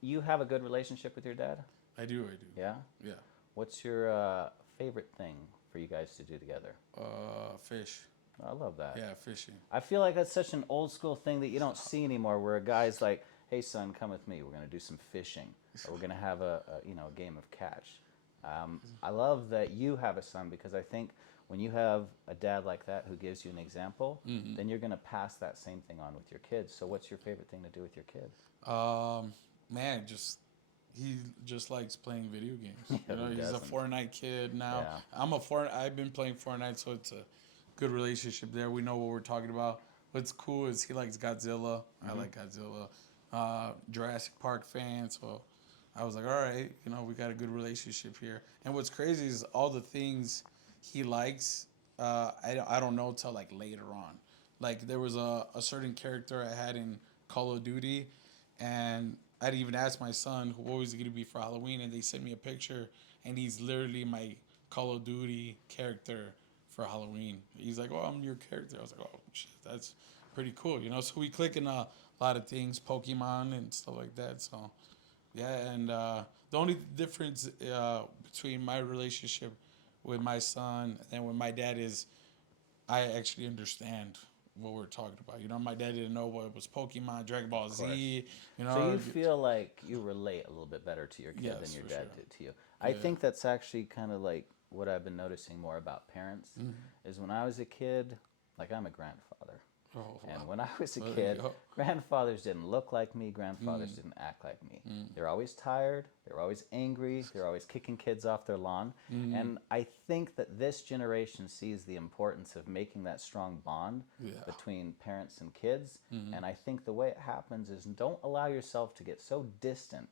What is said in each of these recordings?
You have a good relationship with your dad? I do. I do. Yeah? Yeah. What's your favorite thing for you guys to do together? Fish. I love that. Yeah, fishing. I feel like that's such an old school thing that you don't see anymore where a guy's like, hey, son, come with me. We're going to do some fishing. Or we're going to have a game of catch. I love that you have a son because I think when you have a dad like that who gives you an example, Hmm. then you're going to pass that same thing on with your kids. So what's your favorite thing to do with your kid? Um, Man, just he just likes playing video games. Yeah, who He's a doesn't? Fortnite kid now. Yeah. I've been playing Fortnite, so it's a good relationship there. We know what we're talking about. What's cool is he likes Godzilla. I Mm-hmm. like Godzilla. Jurassic Park fan, so I was like, all right, we got a good relationship here. And what's crazy is all the things he likes. I don't know till like later on. Like there was a certain character I had in Call of Duty, and I'd even asked my son what was it gonna be for Halloween, and they sent me a picture, and he's literally my Call of Duty character for Halloween. He's like, "Oh, I'm your character." I was like, "Oh, shit, that's pretty cool," So we click in a lot of things, Pokemon and stuff like that. So yeah, and the only difference between my relationship with my son and with my dad is I actually understand what we're talking about. My dad didn't know what was Pokemon, Dragon Ball Of course. Z. You So know, you feel like you relate a little bit better to your kid than yes, your for dad sure. did to you. I Yeah. think that's actually kind of like what I've been noticing more about parents Mm-hmm. is when I was a kid, like I'm a grandfather. Oh And wow. when I was a Well, there you kid, go. grandfathers didn't look like me, grandfathers Mm, didn't act like me. mm, They're always tired, they're always angry, they're always kicking kids off their lawn. mm, And I think that this generation sees the importance of making that strong bond yeah. between parents and kids. Mm, And I think the way it happens is don't allow yourself to get so distant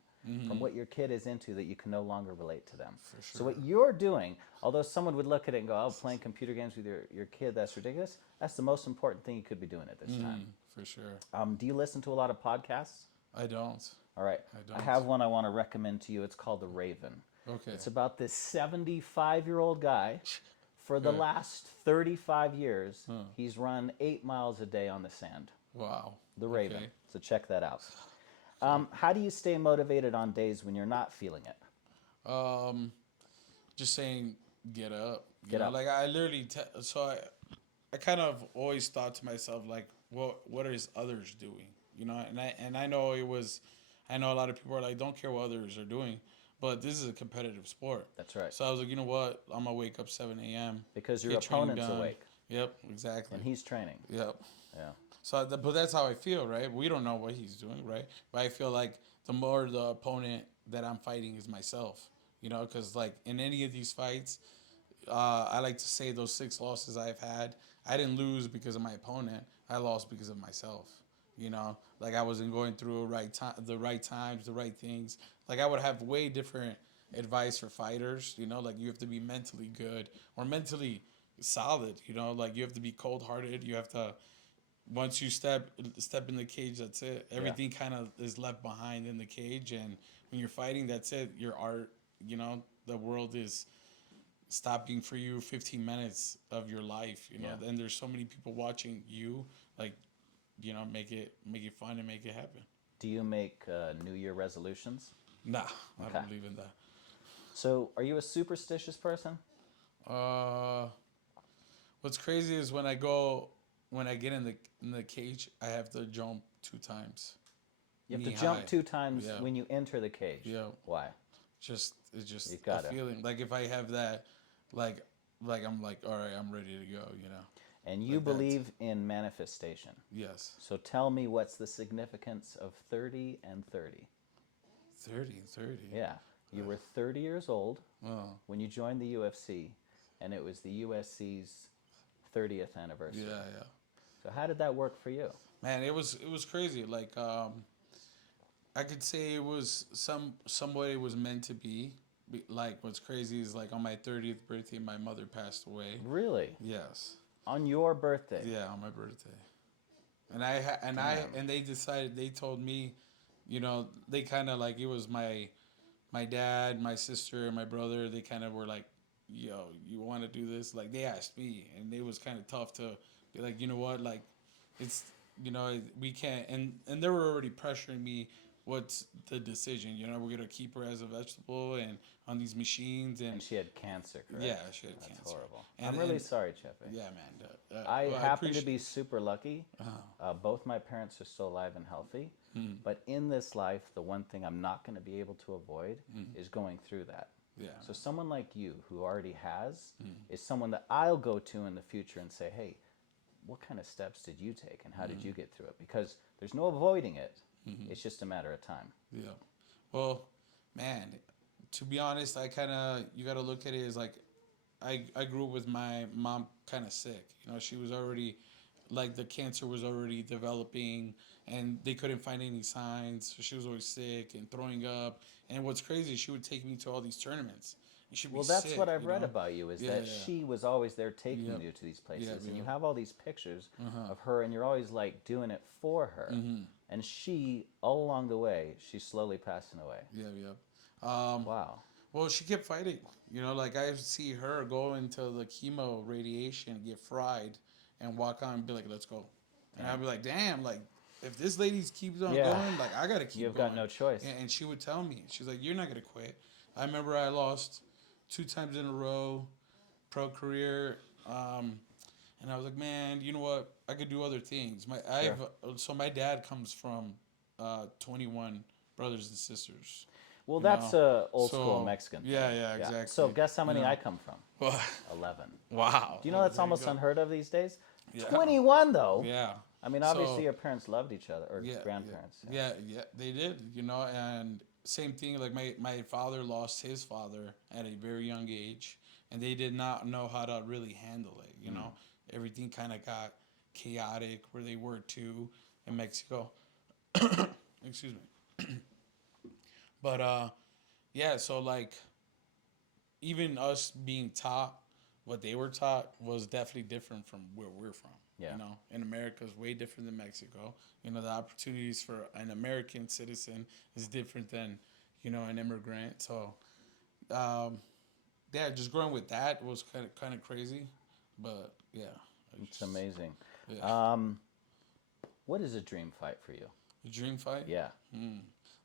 from mm, what your kid is into that you can no longer relate to them. for So what sure. you're doing, although someone would look at it and go, oh, playing computer games with your kid, that's ridiculous. That's the most important thing you could be doing at this time. For sure. Do you listen to a lot of podcasts? I don't. All right. I I don't. have one I want to recommend to you. It's called The Raven. Okay. It's about this 75-year-old guy. For the Okay. last 35 years, Huh. he's run 8 miles a day on the sand. Wow. The Raven. Okay. So check that out. Okay. How do you stay motivated on days when you're not feeling it? Um, just saying, get up. Get up. Like I literally. I kind of always thought to myself like, what is others doing? And I know it was, I know a lot of people are like, don't care what others are doing, but this is a competitive sport. That's right. So I was like, you know what? I'm gonna wake up 7 a.m. Because your get training opponent's done. awake Yep, exactly. and he's training. Yep. Yeah. So, but that's how I feel, right? We don't know what he's doing, right? But I feel like the more the opponent that I'm fighting is myself, because like in any of these fights, I like to say those 6 losses I've had, I didn't lose because of my opponent. I lost because of myself. Like I wasn't going through the right times, the right things. Like I would have way different advice for fighters. Like you have to be mentally good or mentally solid. Like you have to be cold hearted. You have to once you step in the cage, that's it. Yeah. Everything kind of is left behind in the cage, and when you're fighting, that's it. Your art, the world is stopping for you 15 minutes of your life, Yeah. and there's so many people watching you, like, make it fun and make it happen. Do you make New Year resolutions? Nah, I Okay. don't believe in that. So, are you a superstitious person? Uh, what's crazy is when I get in the cage, I have to jump 2 times, You have to knee jump high. 2 times Yeah, when you enter the cage. yeah. Why? It's just You a gotta. feeling. Like if I have that, like I'm like, all right, I'm ready to go. And you Like that. believe in manifestation. Yes. So tell me what's the significance of 30 and 30? 30 and 30. Yeah. You were 30 years old Oh, when you joined the UFC, and it was the USC's 30th anniversary. yeah, yeah. So how did that work for you? Man, it was crazy. Like I could say it was somewhat it was meant to be. Like what's crazy is like on my 30th birthday, my mother passed away. Really? Yes. On your birthday? Yeah, on my birthday. Damn. And they decided they told me, they kind of like it was my dad, my sister, and my brother. They kind of were like, "Yo, you want to do this?" Like they asked me, and it was kind of tough to be like, you know what, like it's we can't, and they were already pressuring me what's the decision? You know, we're gonna keep her as a vegetable and on these machines, And she had cancer, correct? yeah, she had That's cancer. horrible. I'm And really sorry, Chepe. yeah, man. I Well, I happen to appreciate. be super lucky. Both my parents are still alive and healthy. But in this life, the one thing I'm not going to be able to avoid is going through that. Yeah. So someone like you who already has is someone that I'll go to in the future and say, hey, what kind of steps did you take and how did you get through it? Because there's no avoiding it. It's just a matter of time. Yeah. Well, man, to be honest, I kind of, you got to look at it as like, I grew up with my mom kind of sick. You know, she was already, like, the cancer was already developing and they couldn't find any signs. So she was always sick and throwing up. And what's crazy, she would take me to all these tournaments. And she'd be Well, that's sick, what I've you read know? about you is Yeah, that yeah. she was always there taking Yep. you to these places. Yep, And you yep. have all these pictures of her and you're always like doing it for her. And she, all along the way, she's slowly passing away. Yeah, yeah. Wow. Well, she kept fighting. You know, like I see her go into the chemo radiation, get fried, and walk on and be like, "Let's go." And I'd be like, "Damn! Like, if this lady keeps on Yeah. going, like I gotta keep You've going." got no choice. And she would tell me, she's like, "You're not gonna quit." I remember I lost 2 times in a row, pro career, and I was like, "Man, you know what? I could do other things." So my dad comes from 21 brothers and sisters. Well, You that's know, a old school so Mexican thing. yeah, yeah, exactly. So guess how You many know, I come from? well, 11. wow. Do you know Well, that's there you almost go. unheard of these days? Yeah. 21 though. Yeah. I mean, obviously So your parents loved each other or yeah, grandparents. yeah, yeah, they did. You know, and same thing. Like my father lost his father at a very young age, and they did not know how to really handle it. You know, everything kind of got chaotic where they were too in Mexico. Excuse me. But yeah. So like even us being taught what they were taught was definitely different from where we're from. Yeah. You know, in America is way different than Mexico. You know, the opportunities for an American citizen is different than, you know, an immigrant. So, yeah, just growing with that was kind of crazy, but yeah, It's amazing. yeah. What is a dream fight for you? A dream fight. Yeah.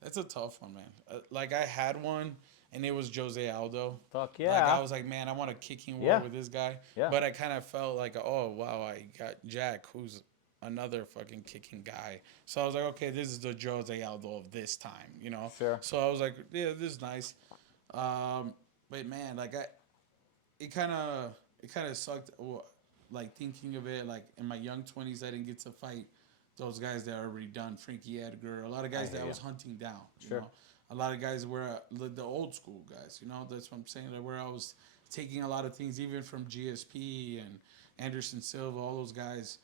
That's a tough one, man. Like I had one, and it was Jose Aldo. Fuck Like yeah. I was like, man, I want a kicking war Yeah. with this guy. Yeah. But I kind of felt like, oh wow, I got Jack, who's another fucking kicking guy. So I was like, okay, this is the Jose Aldo of this time, you know. Sure. So I was like, yeah, this is nice. But man, like it kind of sucked. Like thinking of it, like in my young 20s, I didn't get to fight those guys that are already done. Frankie Edgar, a lot of guys that I was hunting down. Sure. You know? A lot of guys were the old school guys. You know, that's what I'm saying. Like where I was taking a lot of things, even from GSP and Anderson Silva, all those guys.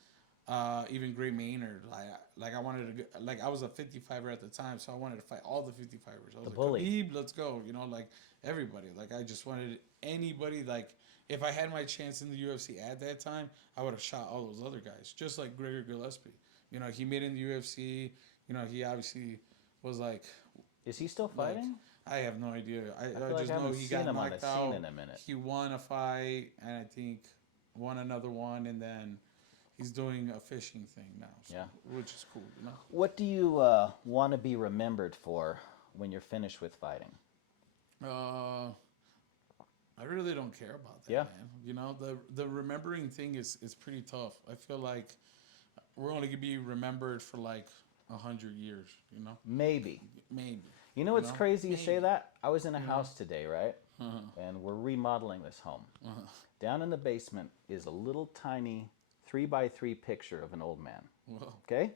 Even Gray Maynard, like I wanted to, like I was a 55er at the time, so I wanted to fight all the 55ers. I was like, bully. Khabib, let's go, you know, like everybody. Like I just wanted anybody. Like if I had my chance in the UFC at that time, I would have shot all those other guys, just like Gregor Gillespie. You know, he made it in the UFC. You know, he obviously was like. Is he still Like, fighting? I have no idea. I feel like just I know haven't he seen got him on the knocked scene out. in a minute. He won a fight, and I think won another one, and then he's doing a fishing thing now. So, Yeah. which is cool. You know? What do you want to be remembered for when you're finished with fighting? I really don't care about that, Yeah. man. You know, the remembering thing is pretty tough. I feel like we're only gonna be remembered for like 100 years. You know, Maybe. maybe. You know what's crazy you say Maybe. that? I was in a house today, right? And we're remodeling this home. Down in the basement is a little tiny 3x3 picture of an old man. Well, Okay?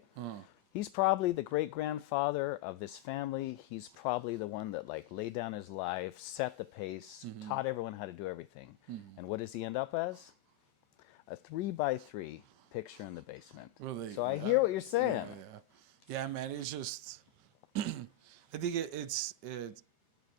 He's probably the great grandfather of this family. He's probably the one that like laid down his life, set the pace, taught everyone how to do everything. And what does he end up as? A 3x3 picture in the basement. Well, there So you I go. hear what you're saying. Yeah, man. It's just, I think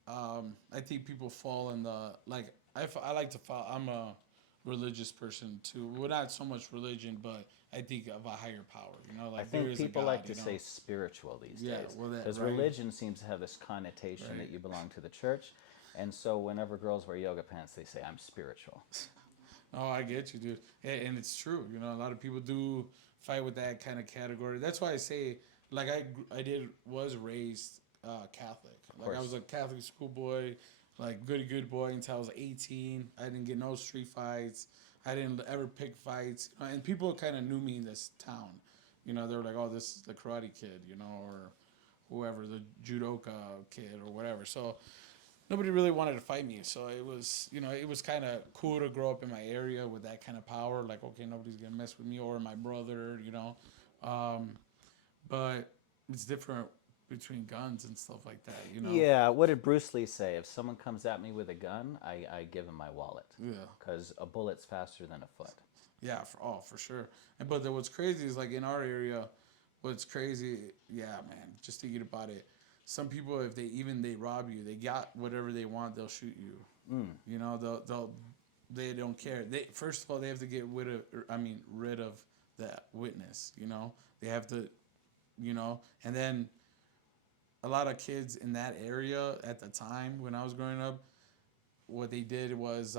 I think people fall in the like. I like to fall. I'm a religious person too. Well, not so much religion, but I think of a higher power. You know, like I there think is a people God, like to you know? say spiritual these Yeah, days. well, that- Because right. religion seems to have this connotation Right. that you belong to the church. And so whenever girls wear yoga pants, they say, I'm spiritual. Oh, I get you, dude. And it's true. You know, a lot of people do fight with that kind of category. That's why I say, like was raised Catholic. Like I was a Catholic schoolboy, like goody good boy until I was 18. I didn't get no street fights. I didn't ever pick fights, and people kind of knew me in this town. You know, they were like, "Oh, this is the karate kid," you know, or whoever, the judoka kid or whatever. So nobody really wanted to fight me. So it was, it was kind of cool to grow up in my area with that kind of power. Like, okay, nobody's gonna mess with me or my brother, Um, but it's different between guns and stuff like that. Yeah, what did Bruce Lee say? If someone comes at me with a gun, I give him my wallet. Yeah. Because a bullet's faster than a foot. Yeah, for sure. And but what's crazy is like in our area, what's crazy, yeah, man, just thinking about it. Some people, if they rob you, they got whatever they want, they'll shoot you. You know, they don't care. They first of all they have to get rid of that witness. You know, they have to, and then a lot of kids in that area at the time when I was growing up, what they did was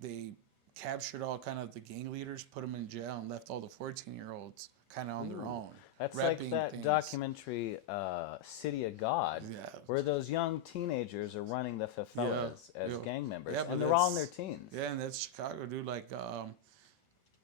they captured all kind of the gang leaders, put them in jail, and left all the 14-year-olds kind of on their own. That's like that things. documentary, City of God, Yeah. where those young teenagers are running the favelas as yeah. gang members, Yeah, but and they're all in their teens. Yeah, and that's Chicago, dude. Like,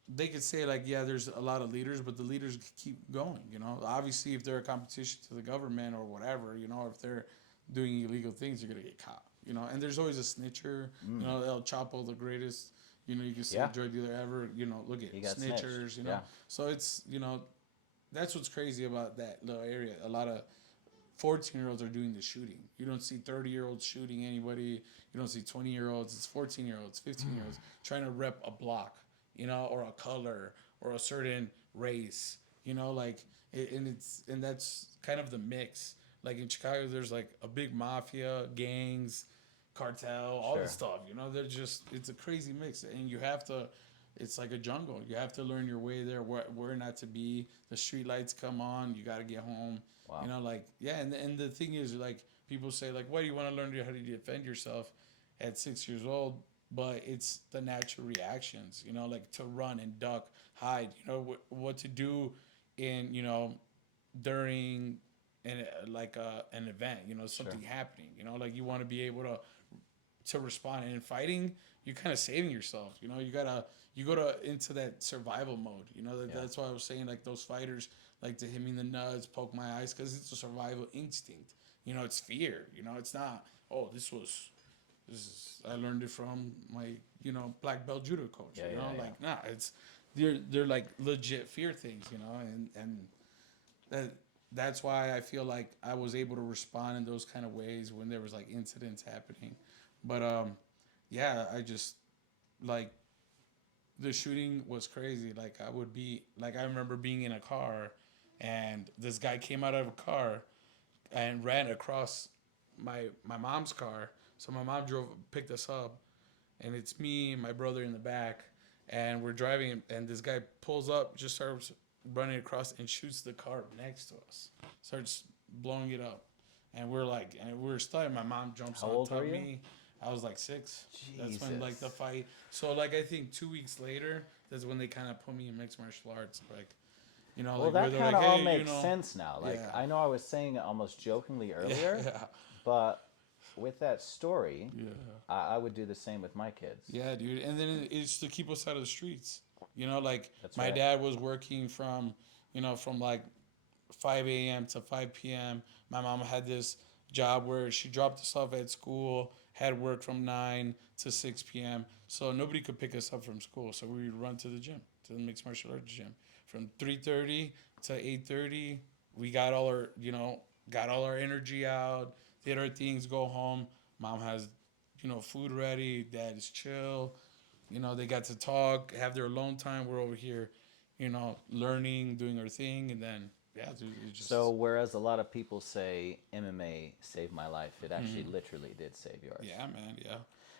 they could say like, yeah, there's a lot of leaders, but the leaders keep going. You know, obviously, if they're a competition to the government or whatever, if they're doing illegal things, you're gonna get caught. You know, and there's always a snitcher. You know, El Chapo, the greatest. You can say drug dealer ever. Look at snitchers. Snitched. Yeah. So it's that's what's crazy about that little area. A lot of 14-year-olds are doing the shooting. You don't see 30-year-olds shooting anybody. You don't see 20-year-olds. It's 14-year-olds, 15-year-olds trying to rep a block, or a color or a certain race. And that's kind of the mix. Like in Chicago, there's like a big mafia, gangs, cartel, all this stuff. It's a crazy mix, and you have to. It's like a jungle. You have to learn your way there, where not to be. The street lights come on. You got to get home. Wow. And the thing is, like, people say, like, why do you want to learn how to defend yourself at 6 years old? But it's the natural reactions, like to run and duck, hide, what to do in, during an event, something happening, like you want to be able to respond. And in fighting, you're kind of saving yourself, you go into that survival mode, that's why I was saying, like, those fighters like to hit me in the nuts, poke my eyes, because it's a survival instinct, it's fear, it's not, oh, this is I learned it from my black belt judo coach. Nah, it's they're like legit fear things, and that's why I feel like I was able to respond in those kind of ways when there was like incidents happening. But yeah, I just like the shooting was crazy. Like I remember being in a car, and this guy came out of a car and ran across my mom's car. So my mom picked us up, and it's me and my brother in the back, and we're driving, and this guy pulls up, just starts running across and shoots the car next to us, starts blowing it up, and we're stunned. My mom jumps on top of me. I was like 6. Jesus. That's when like the fight. So like I think 2 weeks later, that's when they kind of put me in mixed martial arts. Like, Well, like, that kind of all makes sense now. Like, I know I was saying it almost jokingly earlier, but with that story, I would do the same with my kids. Yeah, dude. And then it's to keep us out of the streets. That's my right. dad was working from like 5 a.m. to 5 p.m. My mom had this job where she dropped us off at school, had work from 9 to 6 p.m. So nobody could pick us up from school. So we would run to the gym, to the mixed martial arts gym. From 3:30 to 8:30, we got all our energy out, did our things, go home. Mom has, food ready. Dad is chill. They got to talk, have their alone time. We're over here, learning, doing our thing, and then it just. So whereas a lot of people say MMA saved my life, it actually literally did save yours. Yeah, man. Yeah.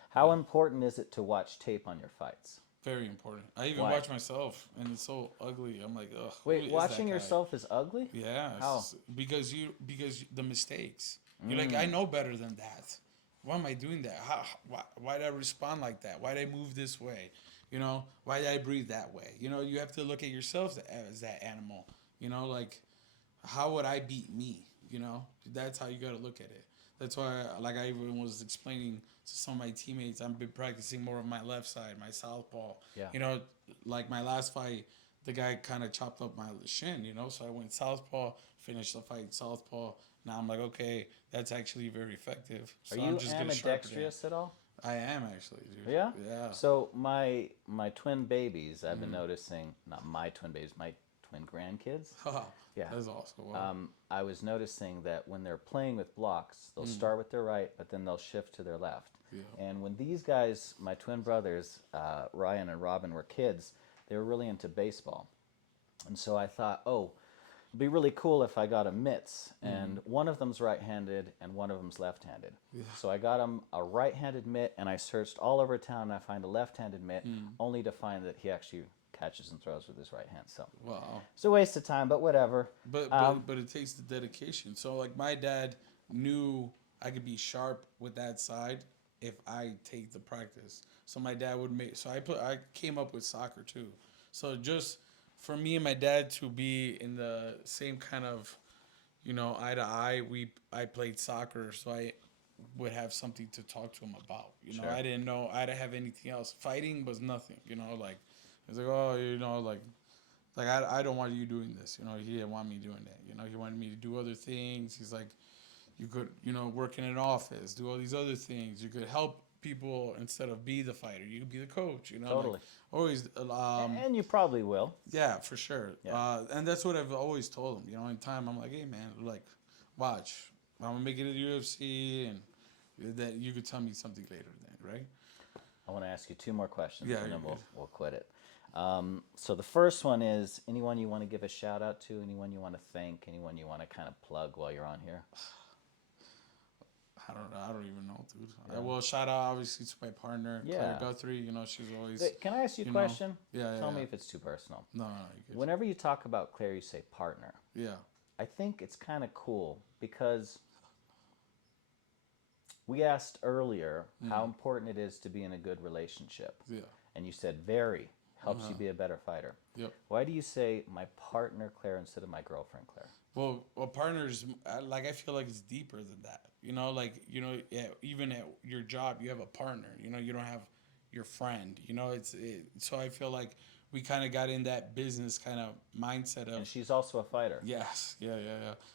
How important is it to watch tape on your fights? Very important. I even Why? watch myself, and it's so ugly. I'm like, ugh. Wait, watching yourself is ugly? Yeah. How? Because the mistakes. You're like, I know better than that. Why am I doing that? Why did I respond like that? Why did I move this way? Why did I breathe that way? You have to look at yourself as that animal. Like, how would I beat me? You know, that's how you got to look at it. That's why, like I even was explaining to some of my teammates, I've been practicing more of my left side, my southpaw. Yeah. You know, like my last fight, the guy kind of chopped up my shin. You know, so I went southpaw, finished the fight southpaw. Now I'm like, okay, that's actually very effective. Are So I'm you just gonna sharpen it. ambidextrous at all? I am actually, dude. Yeah. Yeah. So my twin babies, I've been noticing, not my twin babies, my twin grandkids. Yeah. That's awesome. Wow. I was noticing that when they're playing with blocks, they'll start with their right, but then they'll shift to their left. Yeah. And when these guys, my twin brothers, Ryan and Robin, were kids, they were really into baseball. And so I thought, oh, it'd be really cool if I got a mitts. And one of them's right-handed and one of them's left-handed. So I got him a right-handed mitt, and I searched all over town, and I find a left-handed mitt, only to find that he actually catches and throws with his right hand. So Wow. it's a waste of time, but whatever. But it takes the dedication. So like my dad knew I could be sharp with that side if I take the practice. So my dad would make. So I came up with soccer too. So just for me and my dad to be in the same kind of, eye to eye. I played soccer, so I would have something to talk to him about. Sure. I didn't know I didn't have anything else. Fighting was nothing. Like it's like, oh, like I don't want you doing this. He didn't want me doing that. He wanted me to do other things. He's like, you could, work in an office, do all these other things. You could help people instead of be the fighter. You could be the coach. Totally. Like, always. And you probably will. Yeah, for sure. Yeah. And that's what I've always told him. In time, I'm like, hey man, like, watch, I'm gonna make it to the UFC, and that you could tell me something later. Then, right? I want to ask you two more questions, Yeah, and then you're we'll quit it. So the first one is, anyone you want to give a shout out to, anyone you want to thank, anyone you want to kind of plug while you're on here? I don't know. I don't even know, dude. Yeah. Well, shout out obviously to my partner, Claire Guthrie. She's always. Wait, can I ask you a question? Yeah. Tell me if it's too personal. No, you good. Whenever you talk about Claire, you say partner. Yeah. I think it's kind of cool because we asked earlier how important it is to be in a good relationship. Yeah. And you said very helps you be a better fighter. Yep. Why do you say my partner Claire instead of my girlfriend Claire? Well, partners, like I feel like it's deeper than that. Even at your job, you have a partner. You don't have your friend. So I feel like we kind of got in that business kind of mindset of. And she's also a fighter. Yes, yeah.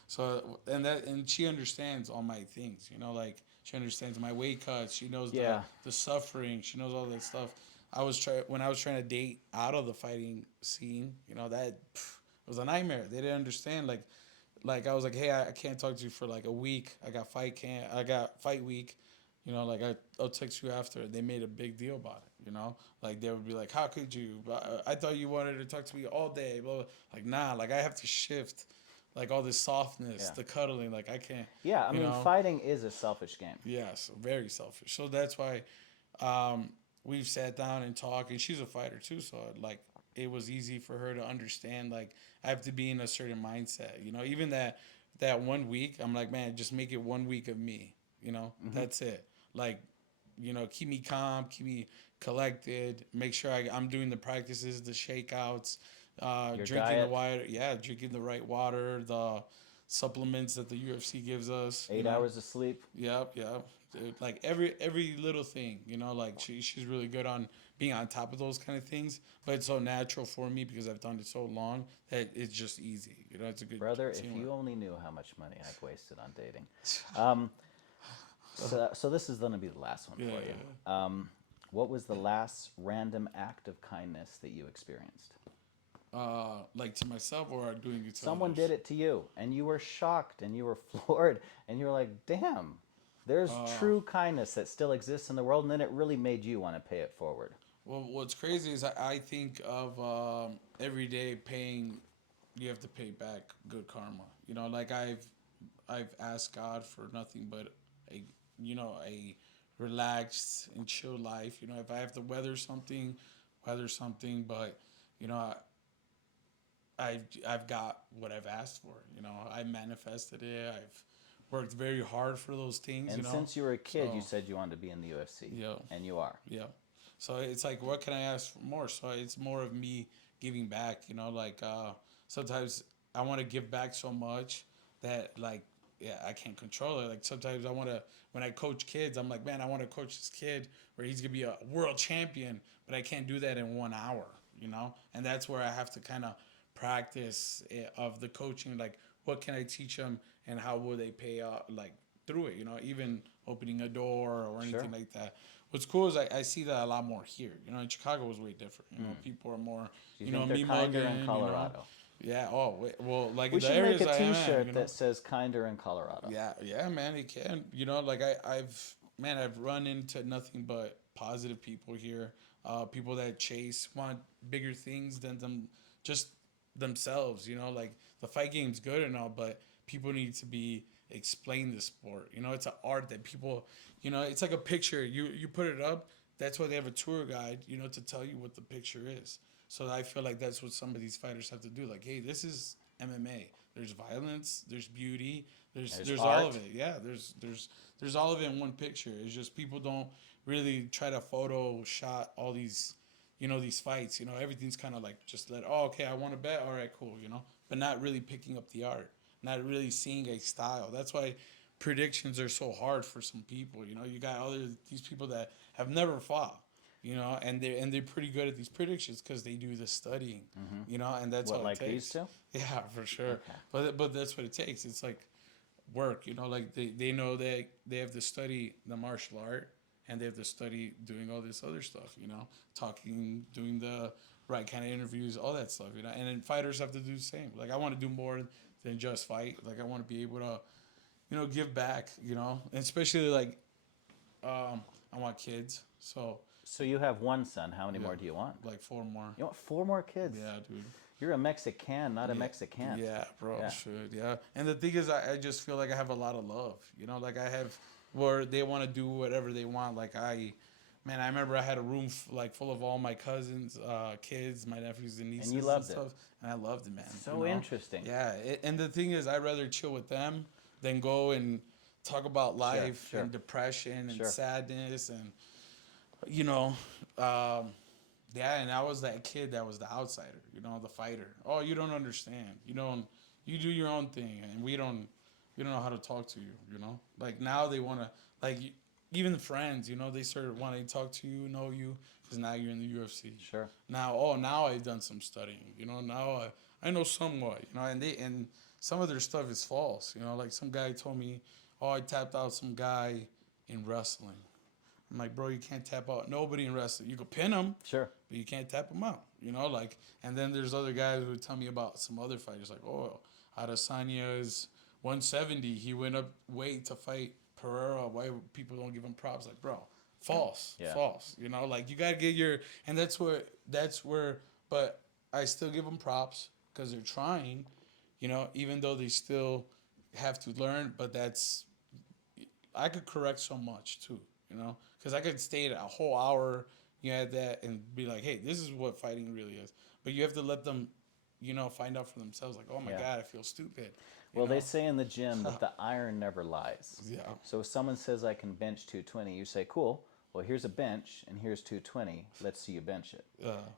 So and she understands all my things. Like she understands my weight cuts. She knows the suffering. She knows all that stuff. When I was trying to date out of the fighting scene. That was a nightmare. They didn't understand. Like I was like, hey, I can't talk to you for like a week. I got fight week. Like I'll text you after. They made a big deal about it. Like they would be like, how could you? I thought you wanted to talk to me all day. Blah, blah. Like nah. Like I have to shift. Like all this softness, the cuddling. Like I can't. Yeah, I mean, fighting is a selfish game. Yes, very selfish. So that's why we've sat down and talked. And she's a fighter too. So like it was easy for her to understand. Like I have to be in a certain mindset. Even that 1 week, I'm like, man, just make it 1 week of me. That's it. Like, keep me calm, keep me collected. Make sure I'm doing the practices, the shakeouts, drinking diet. the water. Yeah, drinking the right water, the supplements that the UFC gives us. 8 hours of sleep. Yep. Dude, like every little thing, like she's really good on being on top of those kind of things. But it's so natural for me because I've done it so long that it's just easy. It's a good Brother, teamwork. if you only knew how much money I've wasted on dating. So this is going to be the last one for you. What was the last random act of kindness that you experienced? Like to myself or doing it to Someone others? did it to you, and you were shocked, and you were floored, and you were like, damn, there's true kindness that still exists in the world, and then it really made you want to pay it forward. Well, what's crazy is I think of every day you have to pay back good karma. Like I've asked God for nothing but a relaxed and chill life. If I have to weather something, but I've got what I've asked for. I manifested it. I've worked very hard for those things. And since you were a kid, you So- said you wanted to be in the UFC. Yeah. And you are. Yeah. So it's like, what can I ask for more? So it's more of me giving back, like sometimes I want to give back so much that like yeah, I can't control it. Like sometimes I want to when I coach kids, I'm like, man, I want to coach this kid where he's gonna be a world champion, but I can't do that in 1 hour, you know. And that's where I have to kind of practice of the coaching, like what can I teach them and how will they pay off, like through it, you know, even opening a door or Sure. anything like that. What's cool is I see that a lot more here. You know, in Chicago was way different. You know, people are more, Do you you know, think they're me kinder in mugging, you know. Colorado? Yeah. Oh, wait, well, like We the should make areas a I am at, you T-shirt know. that says "Kinder in Colorado." Yeah, yeah, man, it can. You know, like I've run into nothing but positive people here. People that chase want bigger things than just themselves. You know, like the fight game's good and all, but people need to be explain the sport. You know, it's an art that people. You know, it's like a picture. You put it up. That's why they have a tour guide. You know, to tell you what the picture is. So I feel like that's what some of these fighters have to do. Like, hey, this is MMA. There's violence. There's beauty. There's There's all art. of it. Yeah. There's all of it in one picture. It's just people don't really try to Photoshop all these, you know, these fights. You know, everything's kind of like just let. Oh, okay, I want to bet. All right, cool. You know, but not really picking up the art. Not really seeing a style. That's why predictions are so hard for some people. You know, you got other these people that have never fought. You know, and they're pretty good at these predictions because they do the studying. You know, and that's What, all it like these takes. two? Yeah, for sure. Okay. But that's what it takes. It's like work. You know, like they know they have to study the martial art and they have to study doing all this other stuff. You know, talking, doing the right kind of interviews, all that stuff. You know, and then fighters have to do the same. Like I want to do more than just fight. Like I want to be able to, you know, give back. You know, and especially like I want kids. So So you have one son. How many yeah, more do you want? like 4 more. You want 4 more kids? Yeah, dude. You're a Mexican, not a Yeah, Mexican. yeah, bro, Yeah. should yeah. And the thing is, I just feel like I have a lot of love. You know, like I have where they want to do whatever they want. Like man, I remember I had a room like full of all my cousins, kids, my nephews and nieces And you loved it. stuff, and I loved it, man. So you know? interesting. Yeah, and the thing is, I'd rather chill with them than go and talk about life Sure. and depression and Sure. sadness and you know. Um, yeah, and I was that kid that was the outsider, you know, the fighter. Oh, you don't understand. You don't. You do your own thing, and we don't know how to talk to you. You know, like now they want to like even friends. You know, they started wanting to talk to you, know you, because now you're in the UFC. Sure. Now I've done some studying. You know, now I know somewhat. You know, and some of their stuff is false. You know, like some guy told me, oh, I tapped out some guy in wrestling. I'm like, bro, you can't tap out nobody in wrestling. You could pin them, Sure. but you can't tap them out. You know, like, and then there's other guys who would tell me about some other fighters, like, oh, Adesanya's 170. He went up weight to fight Pereira. Why people don't give him props? Like, bro, false, Yeah. false. You know, like you gotta get your, and that's where. But I still give them props because they're trying. You know, even though they still have to learn, but that's I could correct so much too, you know, because I could stay at a whole hour, you know, at that and be like, hey, this is what fighting really is. But you have to let them, you know, find out for themselves. Like, oh my Yeah. God, I feel stupid. Well, know? they say in the gym that the iron never lies. Yeah. So if someone says I can bench 220, you say, cool. Well, here's a bench and here's 220. Let's see you bench it.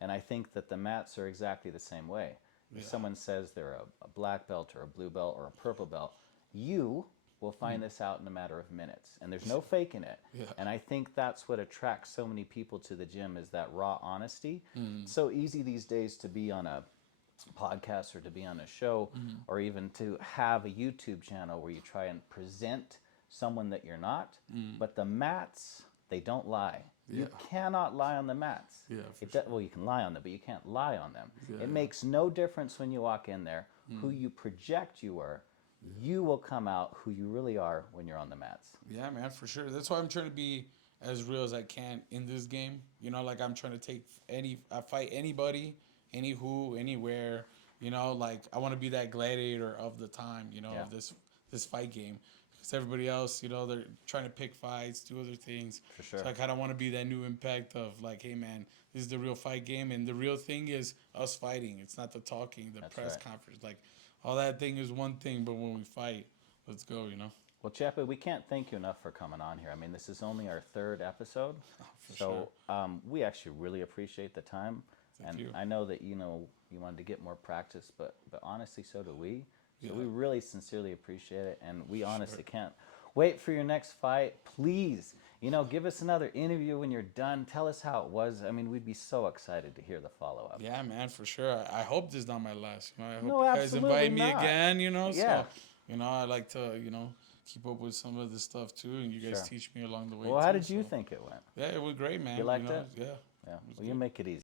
And I think that the mats are exactly the same way. If someone says they're a black belt or a blue belt or a purple belt, you will find this out in a matter of minutes. And there's no faking it. Yeah. And I think that's what attracts so many people to the gym is that raw honesty. It's so easy these days to be on a podcast or to be on a show or even to have a YouTube channel where you try and present someone that you're not. But the mats, they don't lie. You cannot lie on the mats. Yeah, Well, you can lie on them, but you can't lie on them. Yeah. It makes no difference when you walk in there who you project you were. You will come out who you really are when you're on the mats. Yeah, man, for sure. That's why I'm trying to be as real as I can in this game. You know, like I'm trying to take I fight anybody, any who, anywhere. You know, like I want to be that gladiator of the time. You know, Yeah. of this fight game. Because everybody else, you know, they're trying to pick fights, do other things. For sure. So I kind of want to be that new impact of like, hey man, this is the real fight game, and the real thing is us fighting. It's not the talking, the That's press right. conference. Like, all that thing is one thing, but when we fight, let's go. You know. Well, Chepe, we can't thank you enough for coming on here. I mean, this is only our 3rd episode. For So we actually really appreciate the time. Thank you. I know that you wanted to get more practice, but honestly, so do we. So Yeah. we really sincerely appreciate it, and we honestly can't wait for your next fight. Please, give us another interview when you're done. Tell us how it was. I mean, we'd be so excited to hear the follow up. Yeah, man, for sure. I hope this is not my last. I hope No, you guys absolutely invite me not. again. Yeah. So I like to keep up with some of the stuff too, and you guys Sure. teach me along the way Well, too. how did you So think it went? yeah, it was great, man. You liked it? Yeah. Yeah. It was Well, you good. make it easy.